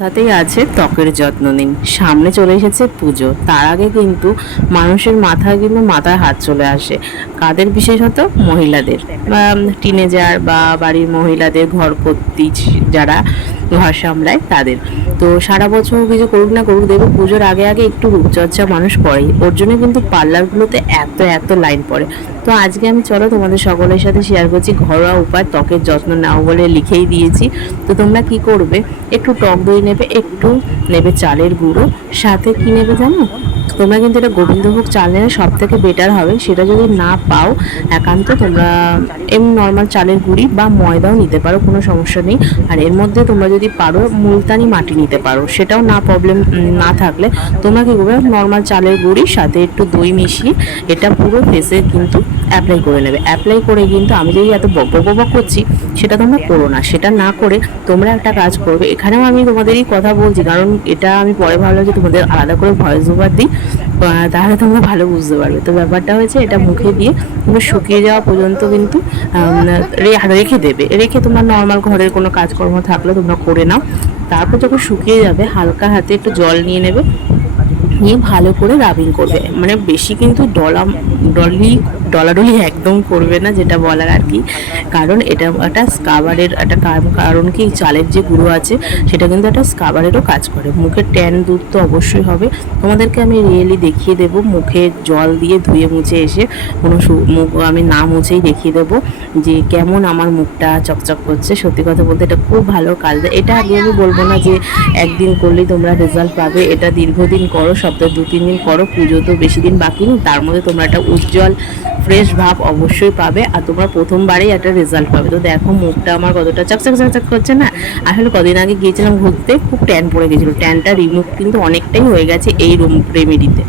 তাতেই আছে ত্বকের যত্ন নিন। সামনে চলে এসেছে পুজো, তার আগে কিন্তু মানুষের মাথায় হাত চলে আসে। কাদের? বিশেষত মহিলাদের বা টিনেজার বা বাড়ির মহিলাদের, ঘরকর্ত্রী যারা ঘর সামলায় তাদের। তো সারা বছর কিছু করুক না করুক, দেখবে পুজোর আগে আগে একটু রূপচর্চা মানুষ করেই। ওর জন্য কিন্তু পার্লারগুলোতে এত এত লাইন পড়ে। তো আজকে আমি চলো তোমাদের সকলের সাথে শেয়ার করছি ঘরোয়া উপায় ত্বকের যত্ন নাও বলে লিখেই দিয়েছি। তো তোমরা কি করবে, একটু টক দই নেবে, একটু নেবে চালের গুঁড়ো, সাথে কি নেবে জানো? তোমরা কিন্তু এটা গোবিন্দভোগ চাল নিলে সব থেকে বেটার হবে। সেটা যদি না পাও, একান্ত তোমরা এমনি নর্মাল চালের গুঁড়ি বা ময়দাও নিতে পারো, কোনো সমস্যা নেই। আর এর মধ্যে তোমরা যদি পারো মুলতানি মাটি নিতে পারো, সেটাও না প্রবলেম না থাকলে তোমরা কী করবে, নর্মাল চালের গুঁড়ির সাথে একটু দই মিশিয়ে এটা পুরো ফেসে কিন্তু অ্যাপ্লাই করে নেবে। অ্যাপ্লাই করে কিন্তু আমি যদি এত বক বক করছি, সেটা তোমরা করো না। সেটা না করে তোমরা একটা কাজ করবে, এখানেও আমি তোমাদেরই কথা বলছি কারণ এটা আমি পরে ভাবলাম যে তোমাদের আলাদা করে ভয়েস ওভার দিই, তাহলে তোমরা ভালো বুঝতে পারবে। তো ব্যাপারটা হয়েছে, এটা মুখে দিয়ে তোমরা শুকিয়ে যাওয়া পর্যন্ত কিন্তু রেখে দেবে। রেখে তোমরা নর্মাল ঘরের কোনো কাজকর্ম থাকলে তোমরা করে নাও। তারপর যখন শুকিয়ে যাবে, হালকা হাতে একটু জল নিয়ে নেবে, নিয়ে ভালো করে রাবিং করবে। মানে বেশি কিন্তু ডলাডলি একদম করবে না, যেটা বলার আর কি। কারণ এটা একটা স্কাবারের একটা কারণ কি, চালের যে গুঁড়ো আছে সেটা কিন্তু একটা স্কাবারেরও কাজ করে। মুখের ট্যান দূর তো অবশ্যই হবে। তোমাদেরকে আমি রিয়েলি দেখিয়ে দেবো, মুখে জল দিয়ে ধুয়ে মুছে এসে কোনো মুখ আমি না মুছেই দেখিয়ে দেবো যে কেমন আমার মুখটা চকচক করছে। সত্যি কথা বলতে এটা খুব ভালো কাজ দেয়। এটা আগে আমি বলবো না যে একদিন করলেই তোমরা রেজাল্ট পাবে। এটা দীর্ঘদিন করো, সপ্তাহে 2-3 দিন করো। পুজো তো বেশি দিন বাকি নেই, তার মধ্যে তোমরা একটা উজ্জ্বল ফ্রেশ ভাব অবশ্যই পাবে। আর তোমরা প্রথমবারেই একটা রেজাল্ট পাবে। তো দেখো মুখটা আমার কতটা চকচক চকচক করছে না। আসলে কদিন আগে গিয়েছিলাম ঘুরতে, খুব ট্যান পড়ে গেছিলো। ট্যানটা রিমুভ কিন্তু অনেকটাই হয়ে গেছে এই রেমেডিতে।